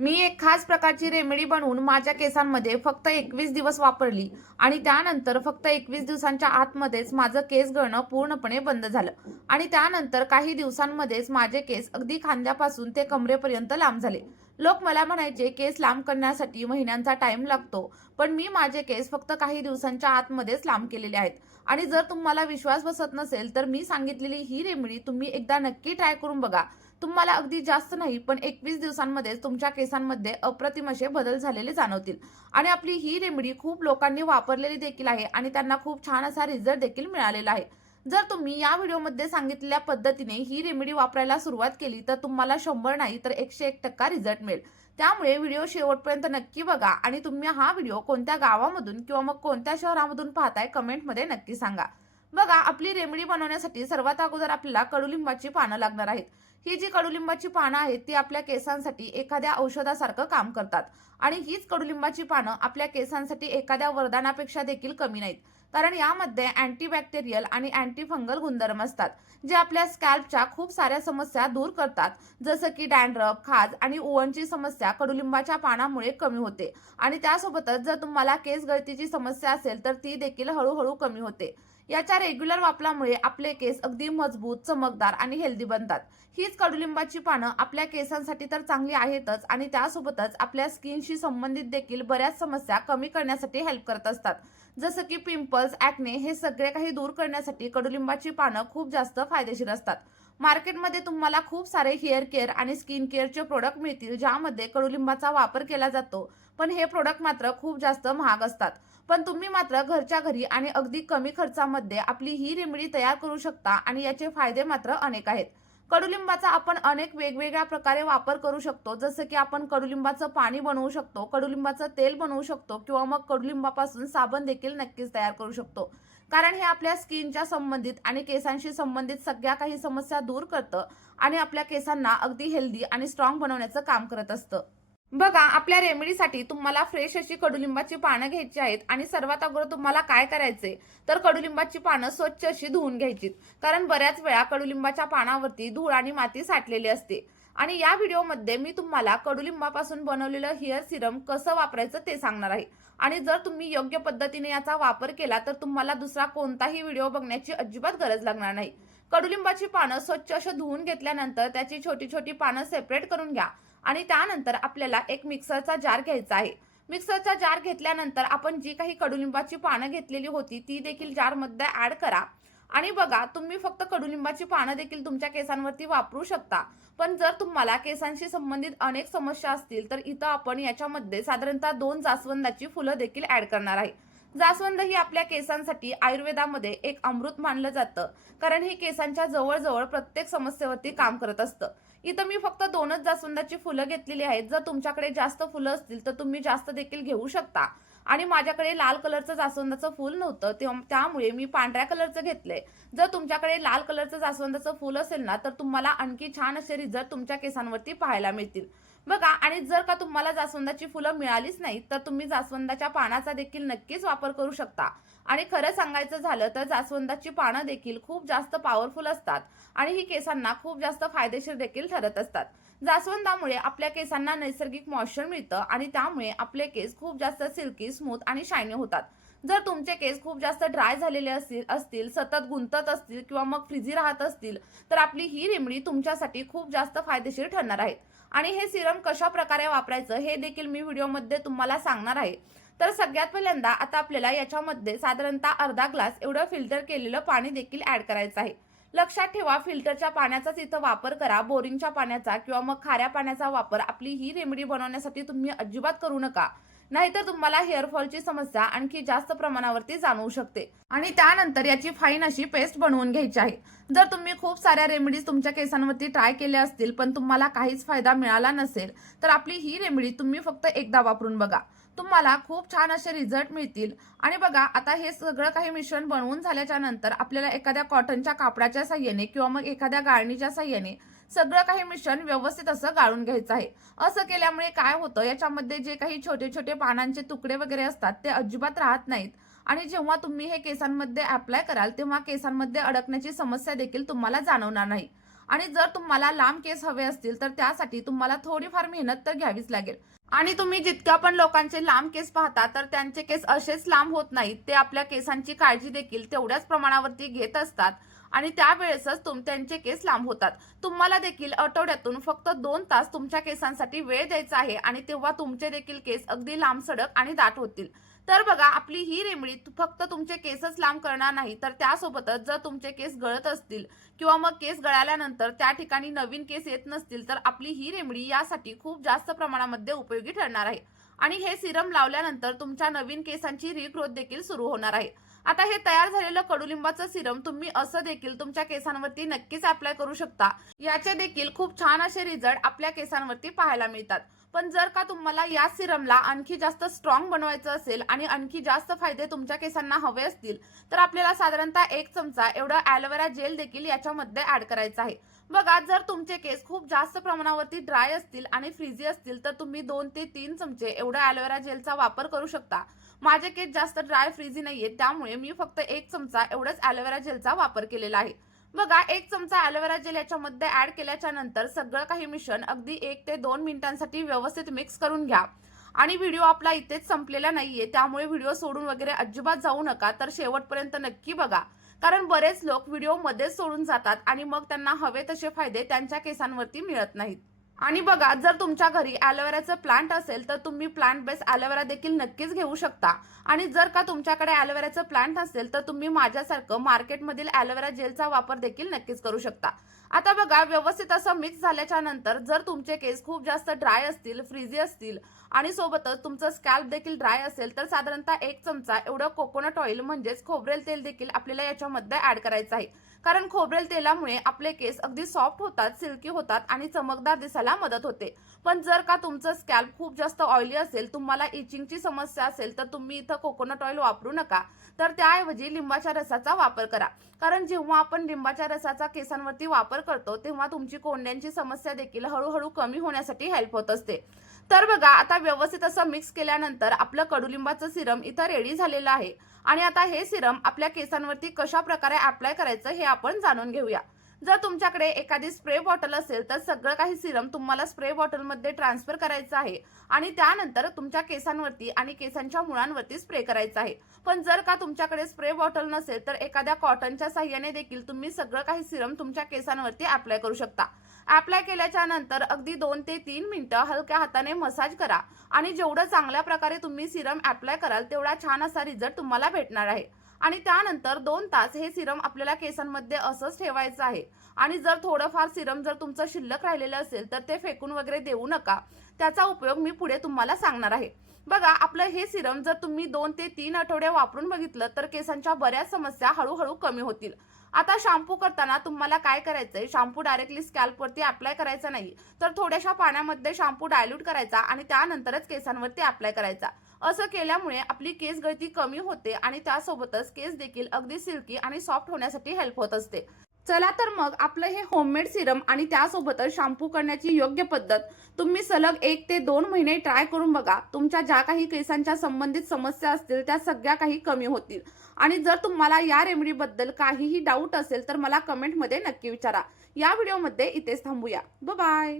मी एक खास प्रकारची रेमेडी बनवून माझ्या केसांमध्ये फक्त 21 दिवस वापरली आणि त्यानंतर फक्त 21 दिवसांच्या आतमध्येच माझं केस गळणं पूर्णपणे बंद झालं आणि त्यानंतर काही दिवसांमध्येच माझे केस अगदी खांद्यापासून ते कमरेपर्यंत लांब झाले. लोक मला म्हणायचे केस लांब करण्यासाठी महिन्यांचा टाइम लागतो, पण मी माझे केस फक्त काही दिवसांच्या आतमध्येच लांब केलेले आहेत. आणि जर तुम्हाला विश्वास बसत नसेल तर मी सांगितलेली ही रेमेडी तुम्ही एकदा नक्की ट्राय करून बघा. तुम्हाला अगदी जास्त नाही पण 21 दिवसांमध्येच तुमच्या केसांमध्ये अप्रतिम असे बदल झालेले जाणवतील. आणि आपली ही रेमेडी खूप लोकांनी वापरलेली देखील आहे आणि त्यांना खूप छान असा रिझल्ट देखील मिळालेला आहे. जर तुम्ही या व्हिडिओमध्ये सांगितलेल्या पद्धतीने ही रेमेडी वापरायला सुरुवात केली तर तुम्हाला 100 नाही तर 101% रिझल्ट मिळेल. त्यामुळे व्हिडिओ शेवटपर्यंत नक्की बघा आणि तुम्ही हा व्हिडिओ कोणत्या गावामधून किंवा मग कोणत्या शहरामधून पाहताय कमेंटमध्ये नक्की सांगा. बघा, आपली रेमेडी बनवण्यासाठी सर्वात अगोदर आपल्याला कडुलिंबाची पानं लागणार आहेत. ही जी कडुलिंबाची पानं आहेत ती आपल्या केसांसाठी एखाद्या औषधासारखं काम करतात आणि हीच कडुलिंबाची पानं आपल्या केसांसाठी एखाद्या वरदानापेक्षा देखील कमी नाहीत, कारण यामध्ये अँटीबॅक्टेरियल आणि अँटी फंगल गुणधर्म असतात जे आपल्या स्कॅल्पच्या खूप साऱ्या समस्या दूर करतात, जसं की डॅन्ड्रफ, खाज आणि ओव्हनची समस्या कडुलिंबाच्या पानामुळे कमी होते. आणि त्यासोबतच जर तुम्हाला केस गळतीची समस्या असेल तर ती देखील हळूहळू कमी होते. याच्या रेग्युलर वापरामुळे आपले केस अगदी मजबूत, चमकदार आणि हेल्दी बनतात. हीच कडुलिंबाची पानं आपल्या केसांसाठी तर चांगली आहेतच आणि त्यासोबतच आपल्या स्किनशी संबंधित देखील बऱ्याच समस्या कमी करण्यासाठी हेल्प करत असतात, जसं की पिंपल्स, ॲक्ने हे सगळे काही दूर करण्यासाठी कडुलिंबाची पानं खूप जास्त फायदेशीर असतात. मार्केटमध्ये तुम्हाला खूप सारे हेअर केअर आणि स्किन केअरचे प्रोडक्ट मिळतील ज्यामध्ये कडुलिंबाचा वापर केला जातो, पण हे प्रोडक्ट मात्र खूप जास्त महाग असतात. पण तुम्ही मात्र घरच्या घरी आणि अगदी कमी खर्चामध्ये आपली ही रेमेडी तयार करू शकता आणि याचे फायदे मात्र अनेक आहेत. कडुलिंबाचा आपण अनेक वेगवेगळ्या प्रकारे वापर करू शकतो, जसं की आपण कडुलिंबाचं पाणी बनवू शकतो, कडुलिंबाचं तेल बनवू शकतो किंवा मग कडुलिंबापासून साबण देखील नक्कीच तयार करू शकतो. कारण हे आपल्या स्किनच्या संबंधित आणि केसांशी संबंधित सगळ्या काही समस्या दूर करतं आणि आपल्या केसांना अगदी हेल्दी आणि स्ट्रॉंग बनवण्याचं काम करत असतं. बघा, आपल्या रेमेडीसाठी तुम्हाला फ्रेश अशी कडुलिंबाची पानं घ्यायची आहेत आणि सर्वात अगोदर तुम्हाला काय करायचे तर कडुलिंबाची पानं स्वच्छ अशी धुवून घ्यायची, कारण बऱ्याच वेळा कडुलिंबाच्या पानावरती धूळ आणि माती साठलेली असते. आणि या व्हिडिओमध्ये मी तुम्हाला कडुलिंबापासून बनवलेलं हेअर सिरम कसं वापरायचं ते सांगणार आहे. आणि जर तुम्ही योग्य पद्धतीने याचा वापर केला तर तुम्हाला दुसरा कोणताही व्हिडिओ बघण्याची अजिबात गरज लागणार नाही. कडुलिंबाची पानं स्वच्छ अशी धुवून घेतल्यानंतर त्याची छोटी छोटी पानं सेपरेट करून घ्या आणि त्यानंतर आपल्याला एक मिक्सरचा जार घ्यायचा आहे. मिक्सरचा जार घेतल्यानंतर आपण जी काही कडुलिंबाची पानं घेतलेली होती ती देखील जारमध्ये ऍड करा. आणि बघा, तुम्ही फक्त कडुलिंबाची पानं देखील तुमच्या केसांवरती वापरू शकता, पण जर तुम्हाला केसांशी संबंधित अनेक समस्या असतील तर इथं आपण याच्यामध्ये साधारणतः 2 जास्वंदाची फुलं देखील ऍड करणार आहे. जास्वंद ही आपल्या केसांसाठी आयुर्वेदामध्ये एक अमृत मानलं जातं, कारण ही केसांच्या जवळजवळ प्रत्येक समस्येवरती काम करत असतं. इथं मी फक्त 2च जास्वंदाची फुलं घेतलेली आहेत. जर तुमच्याकडे जास्त फुलं असतील तर तुम्ही जास्त देखील घेऊ शकता. आणि माझ्याकडे लाल कलरचं जास्वंदाचं फूल नव्हतं त्यामुळे मी पांढऱ्या कलरचं घेतलंय. जर तुमच्याकडे लाल कलरचं जास्वंदाचं फूल असेल ना तर तुम्हाला आणखी छान असे रिझल्ट तुमच्या केसांवरती पाहायला मिळतील. बघा, आणि जर का तुम्हाला जास्वंदाची फुलं मिळालीच नाही तर तुम्ही जास्वंदाच्या पानाचा देखील नक्कीच वापर करू शकता. आणि खरं सांगायचं झालं तर जास्वंदाची पानं देखील खूप जास्त पॉवरफुल असतात आणि ही केसांना खूप जास्त फायदेशीर देखील ठरत असतात. जास्वंदामुळे आपल्या केसांना नैसर्गिक मॉइश्चर मिळतं आणि त्यामुळे आपले केस खूप जास्त सिल्की, स्मूथ आणि शायनी होतात. जर तुमचे केस खूप जास्त ड्राय झालेले असतील, सतत गुंतत असतील किंवा मग फ्रिझी राहत असतील तर आपली ही रेमेडी तुमच्यासाठी खूप जास्त फायदेशीर ठरणार आहे. आणि हे सिरम कशा प्रकारे वापरायचं हे देखील मी व्हिडिओमध्ये तुम्हाला सांगणार आहे. तर सगळ्यात पहिल्यांदा आता आपल्याला याच्यामध्ये साधारणतः अर्धा ग्लास एवढं फिल्टर केलेलं पाणी देखील ऍड करायचं आहे. लक्षात ठेवा, फिल्टरच्या पाण्याचाच इथं वापर करा. बोरिंगच्या पाण्याचा किंवा मग खाऱ्या पाण्याचा वापर आपली ही रेमेडी बनवण्यासाठी तुम्ही अजिबात करू नका, नाहीतर तुम्हाला हेअरफॉलची समस्या आणखी जास्त प्रमाणावरती जाणवू शकते. आणि त्यानंतर याची फाईन अशी पेस्ट बनवून घ्यायची आहे. जर तुम्ही खूप साऱ्या रेमेडीज तुमच्या केसांवरती ट्राय केल्या असतील पण तुम्हाला काहीच फायदा मिळाला नसेल तर आपली ही रेमेडी तुम्ही फक्त एकदा वापरून बघा, तुम्हाला खूप छान असे रिझल्ट मिळतील. आणि बघा, आता हे सगळं काही मिश्रण बनवून झाल्याच्या नंतर आपल्याला एखाद्या कॉटनच्या कापडाच्या साह्याने किंवा मग एखाद्या गाळणीच्या साह्याने सगळं काही मिश्रण व्यवस्थित असं गाळून घ्यायचं आहे. असं केल्यामुळे काय होतं, याच्यामध्ये जे काही छोटे छोटे पानांचे तुकडे वगैरे असतात ते अजिबात राहत नाहीत आणि जेव्हा तुम्ही हे केसांमध्ये अप्लाय कराल तेव्हा केसांमध्ये अडकण्याची समस्या देखील तुम्हाला जाणवणार नाही. आणि जर तुम्हाला लांब केस हवे असतील तर त्यासाठी तुम्हाला थोडीफार मेहनत तर घ्यावीच लागेल. आणि तुम्ही जितक्या पण लोकांचे लांब केस पाहता तर त्यांचे केस असेच लांब होत नाहीत, ते आपल्या केसांची काळजी देखील तेवढ्याच प्रमाणावरती घेत असतात आणि त्यावेळेसच त्यांचे केस लांब होतात. तुम्हाला देखील आठवड्यातून फक्त 2 तास तुमच्या केसांसाठी वेळ द्यायचा आहे आणि तेव्हा तुमचे देखील केस अगदी लांबसडक आणि दाट होतील. तर बघा, आपली ही रेमेडी फक्त तुमचे केसच लांब करणार नाही, तर त्यासोबतच जर तुमचे केस गळत असतील किंवा मग केस गळाल्यानंतर त्या ठिकाणी नवीन केस येत नसतील तर आपली ही रेमेडी यासाठी खूप जास्त प्रमाणामध्ये उपयोगी ठरणार आहे. आणि हे सिरम लावल्यानंतर तुमच्या नवीन केसांची रिग्रोथ देखील सुरू होणार आहे. आता हे तयार झालेलं कडुलिंबाचं सिरम तुम्ही असं देखील तुमच्या केसांवरती नक्कीच अप्लाय करू शकता. याचे देखील खूप छान असे रिझल्ट आपल्या केसांवरती पाहायला मिळतात. पण जर का तुम्हाला या सिरमला आणखी जास्त स्ट्रॉंग बनवायचं असेल आणि आणखी जास्त फायदे तुमच्या केसांना हवे असतील तर आपल्याला साधारणतः 1 चमचा एवढं ॲलोवेरा जेल देखील याच्यामध्ये ऍड करायचं आहे. बघा, जर तुमचे केस खूप जास्त प्रमाणावरती ड्राय असतील आणि फ्रीझी असतील तर तुम्ही 2 ते 3 चमचे एवढा ॲलोवेरा जेलचा वापर करू शकता. माझे केस जास्त ड्राय फ्रीझी नाहीये, त्यामुळे मी फक्त 1 चमचा एवढंच ॲलोवेरा जेलचा वापर केलेला आहे. बघा, 1 चमचा ॲलोवेरा जेल याच्यामध्ये ऍड केल्याच्या नंतर सगळं काही मिश्रण अगदी 1 ते 2 मिनिटांसाठी व्यवस्थित मिक्स करून घ्या. आणि व्हिडिओ आपला इथेच संपलेला नाहीये, त्यामुळे व्हिडिओ सोडून वगैरे अजिबात जाऊ नका, तर शेवटपर्यंत नक्की बघा. कारण बरेच लोक व्हिडिओ मध्येच सोडून जातात आणि मग त्यांना हवे तसे फायदे त्यांच्या केसांवरती मिळत नाहीत. आणि बघा, जर तुमच्या घरी ॲलोवेराचं प्लांट असेल तर तुम्ही प्लांट बेस ॲलोवेरा देखील नक्कीच घेऊ शकता. आणि जर का तुमच्याकडे ॲलोवेराचं प्लांट असेल तर तुम्ही माझ्यासारखं मार्केटमधील ॲलोवेरा जेलचा वापर देखील नक्कीच करू शकता. आता बघा, व्यवस्थित असं मिक्स झाल्याच्या नंतर जर तुमचे केस खूप जास्त ड्राय असतील, फ्रीझी असतील आणि सोबतच तुमचं स्कॅल्प देखील ड्राय असेल तर साधारणतः 1 चमचा एवढं कोकोनट ऑइल म्हणजेच खोबरेल तेल देखील आपल्याला याच्यामध्ये ऍड करायचं आहे. कारण खोबरेल तेलामुळे आपले केस अगदी सॉफ्ट होतात, सिल्की होतात आणि चमकदार दिसायला मदत होते. पण जर का तुमचं स्कॅल्प खूप जास्त ऑइली असेल, तुम्हाला इचिंगची समस्या असेल तर तुम्ही इथं कोकोनट ऑइल वापरू नका, तर त्याऐवजी लिंबाच्या रसाचा वापर करा. कारण जेव्हा आपण लिंबाच्या रसाचा केसांवरती वापर करतो तेव्हा तुमची कोंड्यांची समस्या देखील हळूहळू कमी होण्यासाठी हेल्प होत असते. तर बघा, आता व्यवस्थित असं मिक्स केल्यानंतर आपलं कडुलिंबाचं सिरम इथं रेडी झालेलं आहे. आणि आता हे सिरम आपल्या केसांवरती कशा प्रकारे अप्लाय करायचं हे आपण जाणून घेऊया. जर तुमच्याकडे एखादी स्प्रे बॉटल असेल तर सगळं काही सिरम तुम्हाला स्प्रे बॉटलमध्ये ट्रान्सफर करायचं आहे आणि त्यानंतर तुमच्या केसांवरती आणि केसांच्या मुळांवरती स्प्रे करायचं आहे. पण जर का तुमच्याकडे स्प्रे बॉटल नसेल तर एखाद्या कॉटनच्या साह्याने देखील तुम्ही सगळं काही सिरम तुमच्या केसांवरती अप्लाय करू शकता. अप्लाय केल्याच्या नंतर अगदी 2 ते 3 मिनिटं हलक्या हाताने मसाज करा आणि जेवढं चांगल्या प्रकारे तुम्ही सिरम अप्लाय कराल तेवढा छान असा रिझल्ट तुम्हाला भेटणार आहे. आणि त्यानंतर 2 तास हे सिरम आपल्याला केसांमध्ये असंच ठेवायचं आहे. आणि जर थोडंफार सिरम जर तुमचं शिल्लक राहिलेलं असेल तर ते फेकून वगैरे देऊ नका. त्याचा उपयोग मी पुढे तुम्हाला सांगणार आहे. बघा, आपलं हे सिरम जर तुम्ही 2 ते 3 आठवडे वापरून बघितलं तर केसांच्या बऱ्याच समस्या हळूहळू कमी होतील. आता शॅम्पू करताना तुम्हाला काय करायचंय, शॅम्पू डायरेक्टली स्कॅल्पवरती अप्लाय करायचा नाही, तर थोड्याशा पाण्यामध्ये शॅम्पू डायल्यूट करायचा आणि त्यानंतरच केसांवरती अप्लाय करायचा. असं केल्यामुळे आपली केस गळती कमी होते आणि त्यासोबतच केस देखील अगदी सिल्की आणि सॉफ्ट होण्यासाठी हेल्प होत असते. चला तर मग, आपलं हे होममेड सिरम आणि त्यासोबतच शॅम्पू करण्याची योग्य पद्धत तुम्ही सलग 1 ते 2 महिने ट्राय करून बघा. तुमच्या ज्या काही केसांच्या संबंधित समस्या असतील त्या सगळ्या काही कमी होतील. आणि जर तुम्हाला या रेमेडीबद्दल काहीही डाऊट असेल तर मला कमेंटमध्ये नक्की विचारा. या व्हिडिओमध्ये इथेच थांबूया. बाय.